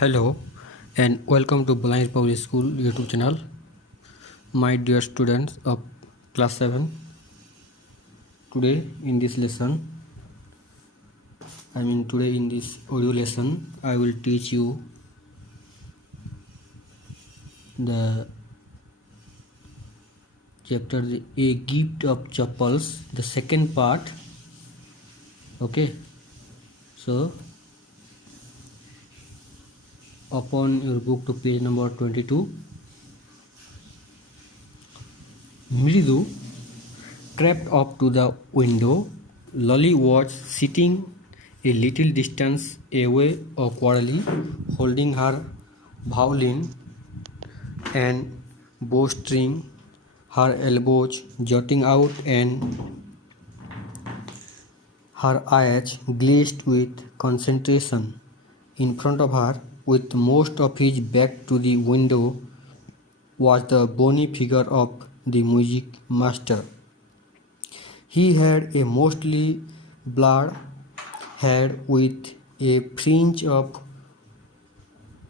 Hello and welcome to Blind Public School YouTube channel. My dear students of class 7, today in this audio lesson, I will teach you the chapter A Gift of Chappals, the second part. Okay, so open your book to page number 22. Mridu crept up to the window. Lolly was sitting a little distance away awkwardly, holding her violin and bowstring, her elbows jutting out and her eyes glazed with concentration. In front of her, with most of his back to the window, was the bony figure of the music master. He had a mostly blonde head with a fringe of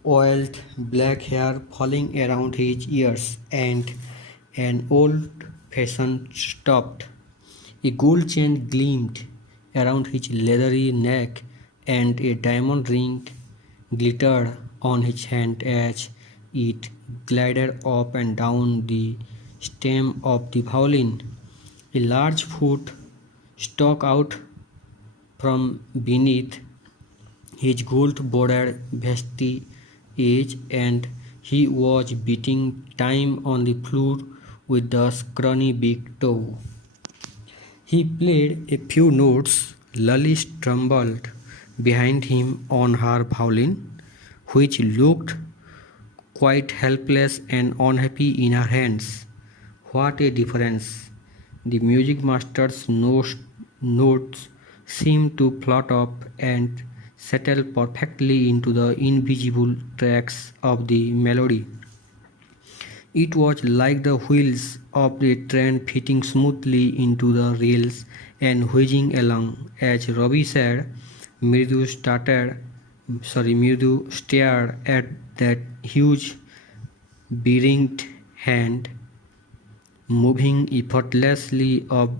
oiled black hair falling around his ears and an old-fashioned stuffed. A gold chain gleamed around his leathery neck and a diamond ring glittered on his hand as it glided up and down the stem of the violin. A large foot stuck out from beneath his gold-bordered vestige, and he was beating time on the floor with the scrawny big toe. He played a few notes. Lolly stumbled behind him on her violin, which looked quite helpless and unhappy in her hands. What a difference! The music master's notes seemed to float up and settle perfectly into the invisible tracks of the melody. It was like the wheels of the train fitting smoothly into the rails and whizzing along. As Robbie said, Mridu stared at that huge beringed hand moving effortlessly up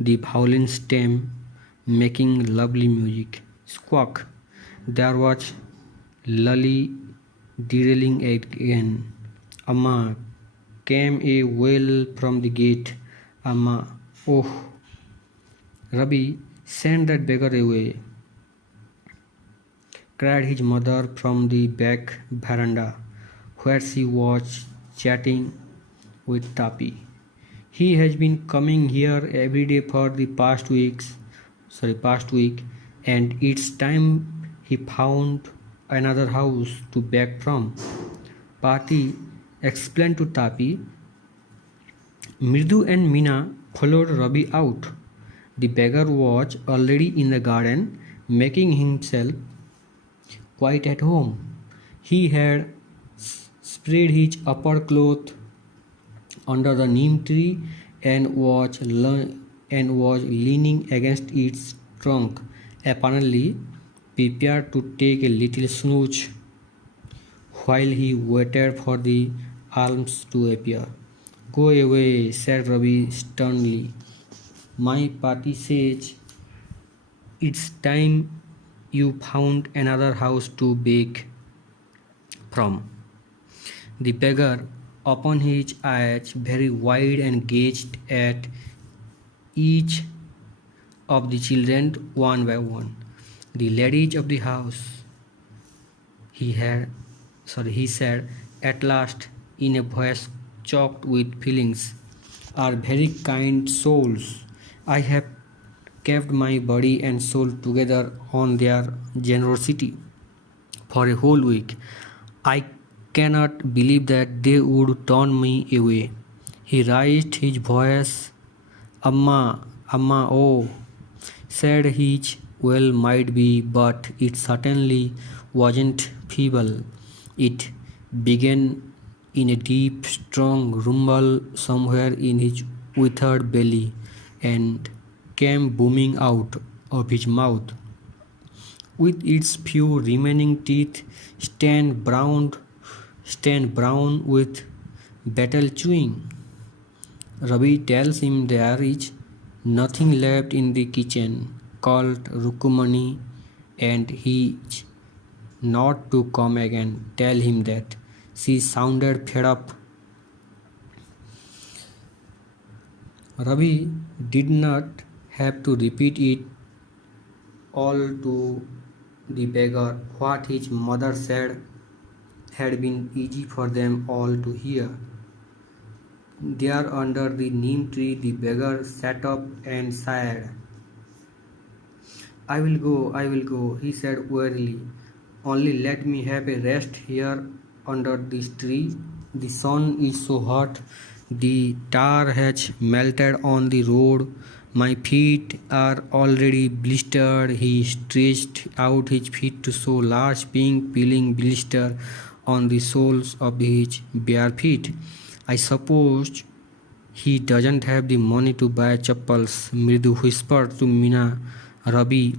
the violin stem, making lovely music. Squawk! There was Lolly derailing again. Amma came a wail from the gate. Amma, oh! Rabi, send that beggar away, cried his mother from the back veranda, where she was chatting with Tapi. He has been coming here every day for the past week, and it's time he found another house to beg from. Pati explained to Tapi. Mridu and Meena followed Rabi out. The beggar was already in the garden, making himself quite at home. He had spread his upper cloth under the neem tree and was leaning against its trunk, apparently prepared to take a little snooze while he waited for the alms to appear. Go away, said Ravi sternly. My party says it's time you found another house to beg from. The beggar opened his eyes very wide and gazed at each of the children one by one. The ladies of the house, he said at last in a voice choked with feelings, are very kind souls. I have kept my body and soul together on their generosity for a whole week. I cannot believe that they would turn me away. He raised his voice. Amma, Amma, oh, said his well might be, but it certainly wasn't feeble. It began in a deep, strong rumble somewhere in his withered belly and came booming out of his mouth. with its few remaining teeth stand brown with battle chewing. Ravi tells him there is nothing left in the kitchen called Rukumani and he's not to come again. Tell him that. She sounded fed up. Ravi did not have to repeat it all to the beggar. What his mother said had been easy for them all to hear. There under the neem tree the beggar sat up and sighed. I will go, he said wearily. Only let me have a rest here under this tree. The sun is so hot, the tar has melted on the road. My feet are already blistered. He stretched out his feet to show large pink peeling blister on the soles of his bare feet. I suppose he doesn't have the money to buy chappals, Mridu whispered to Mina. Ravi,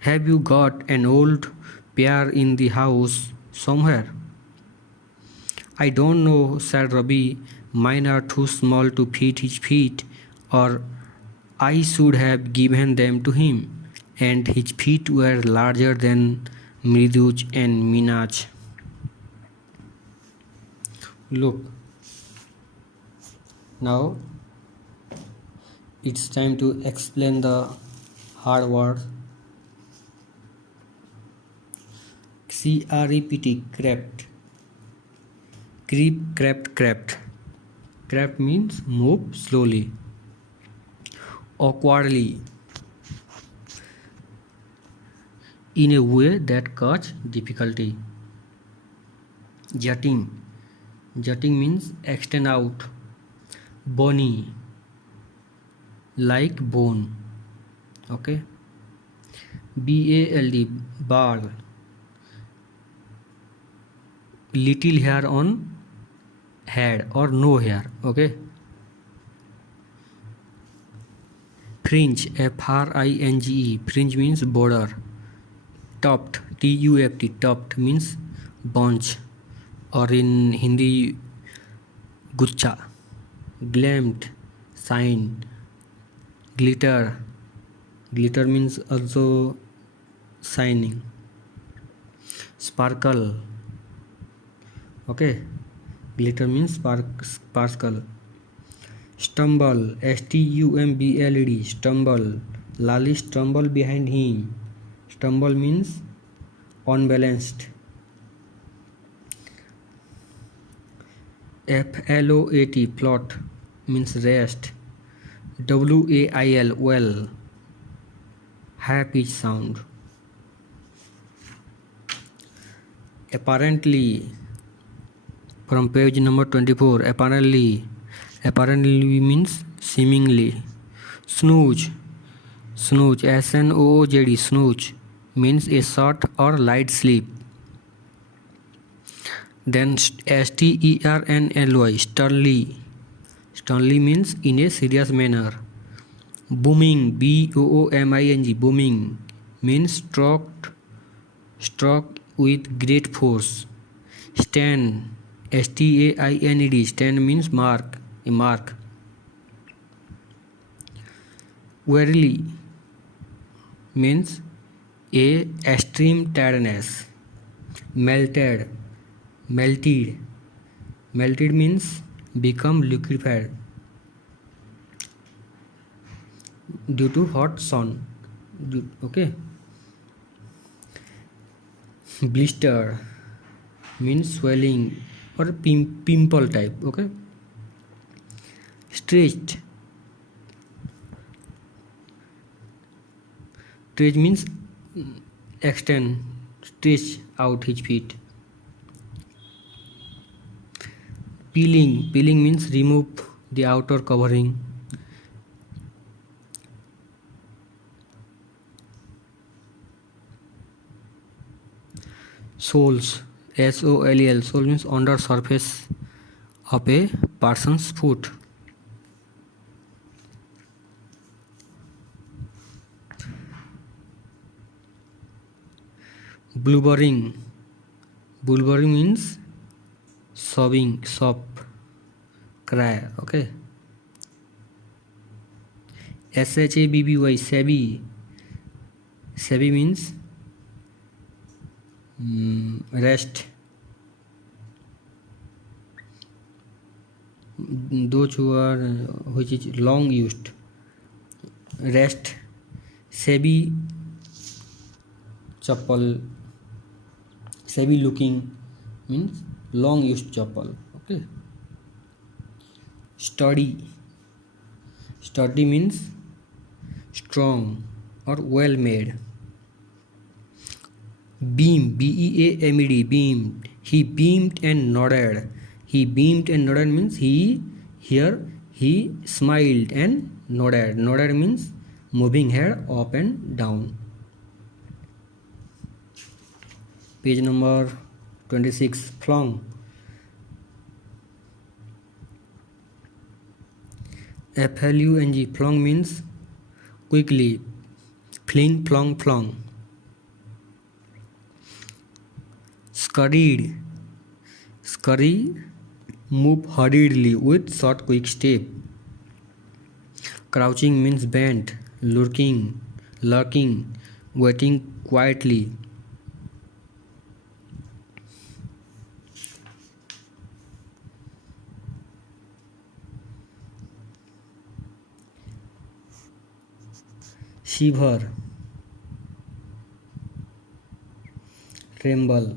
have you got an old pair in the house somewhere? I don't know, said Ravi. Mine are too small to fit his feet, or I should have given them to him. And his feet were larger than Mridu's and Mina's. Look, now it's time to explain the hard word. C-R-E-P-T, crept. Creep, crept, crept. Crept means move slowly, awkwardly, in a way that causes difficulty. Jutting. Jutting means extend out. Bony, like bone. Okay. B-A-L-D, bald. Little hair on head or no hair. Okay. Fringe, F-R-I-N-G-E. Fringe means border. Tuft, T-U-F-T. Tuft means bunch, or in Hindi, gucha. Gleamed, shine. Glitter. Glitter means also shining. Sparkle. Okay. Glitter means sparkle. Stumble, S-T-U-M-B-L-E-D. Stumble. Lali stumbled behind him. Stumble means unbalanced. F-L-O-A-T, float means rest. W-A-I-L, well, high pitch sound. Apparently, from page number 24, apparently means seemingly. Snooze, S-N-O-O-Z-E, snooze means a short or light sleep. Then S-T-E-R-N-L-Y, sternly means in a serious manner. Booming, B-O-O-M-I-N-G, booming means struck with great force. Stand, S-T-A-I-N-E-D, stand means mark, a mark. Wearily means a extreme tiredness. Melted means become liquefied due to hot sun. Okay. Blister means swelling or pimple type. Okay. Stretch means extend, stretch out his feet. Peeling means remove the outer covering. Soles, S-O-L-E-L, sole means under surface of a person's foot. Blubbering. Blubbering means sobbing, sob, cry. Okay. Shabby. Shabby. Shabby means rest. Those who are which is long used. Rest. Shabby chappal. Shabby looking means long used chappal. Okay. Sturdy. Sturdy means strong or well made. Beam. Beamed. Beamed. He beamed and nodded. He beamed and nodded means he smiled and nodded. Nodded means moving head up and down. Page number 26. Flung. Flung. Flung means quickly. Fling, flung, flung. Scurried. Scurry, move hurriedly with short quick step. Crouching means bent, lurking, waiting quietly. Shiver, tremble.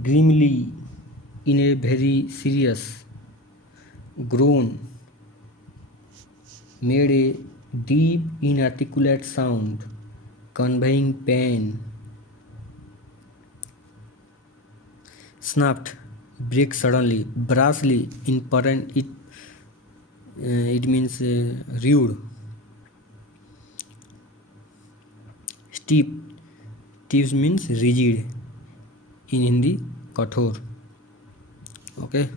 Grimly, in a very serious. Groan, made a deep inarticulate sound, conveying pain. Snapped, break suddenly. Brassly, in parent it means rude. Steep, tips means rigid. In Hindi, kathor. Okay,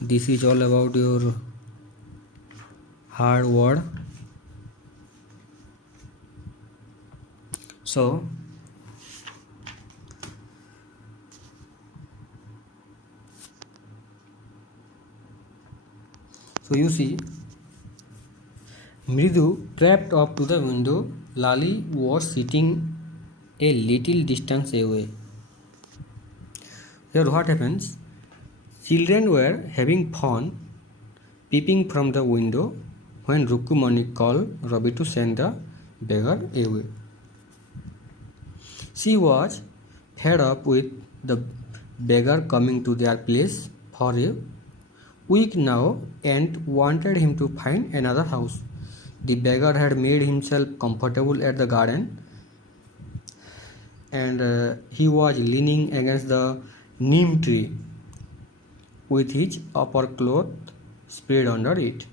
this is all about your hard word. So you see, Mridu crept up to the window. Lali was sitting a little distance away. Here what happens? Children were having fun peeping from the window when Rukumani called Ravi to send the beggar away. She was fed up with the beggar coming to their place for a week now and wanted him to find another house. The beggar had made himself comfortable at the garden and he was leaning against the neem tree with his upper cloth spread under it.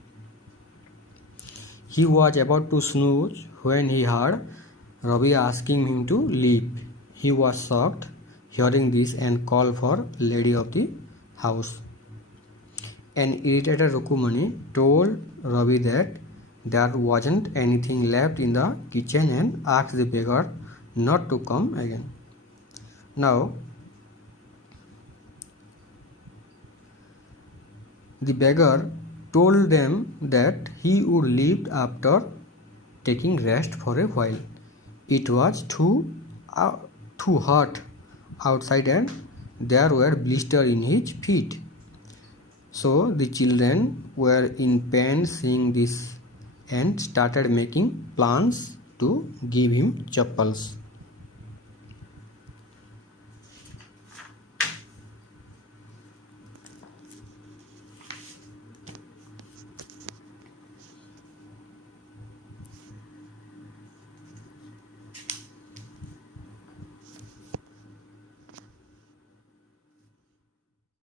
He was about to snooze when he heard Ravi asking him to leave. He was shocked hearing this and called for lady of the house. An irritated Rukumani told Ravi that there wasn't anything left in the kitchen and asked the beggar not to come again. Now, the beggar told them that he would leave after taking rest for a while. It was too hot outside and there were blisters in his feet. So the children were in pain seeing this and started making plans to give him chappals.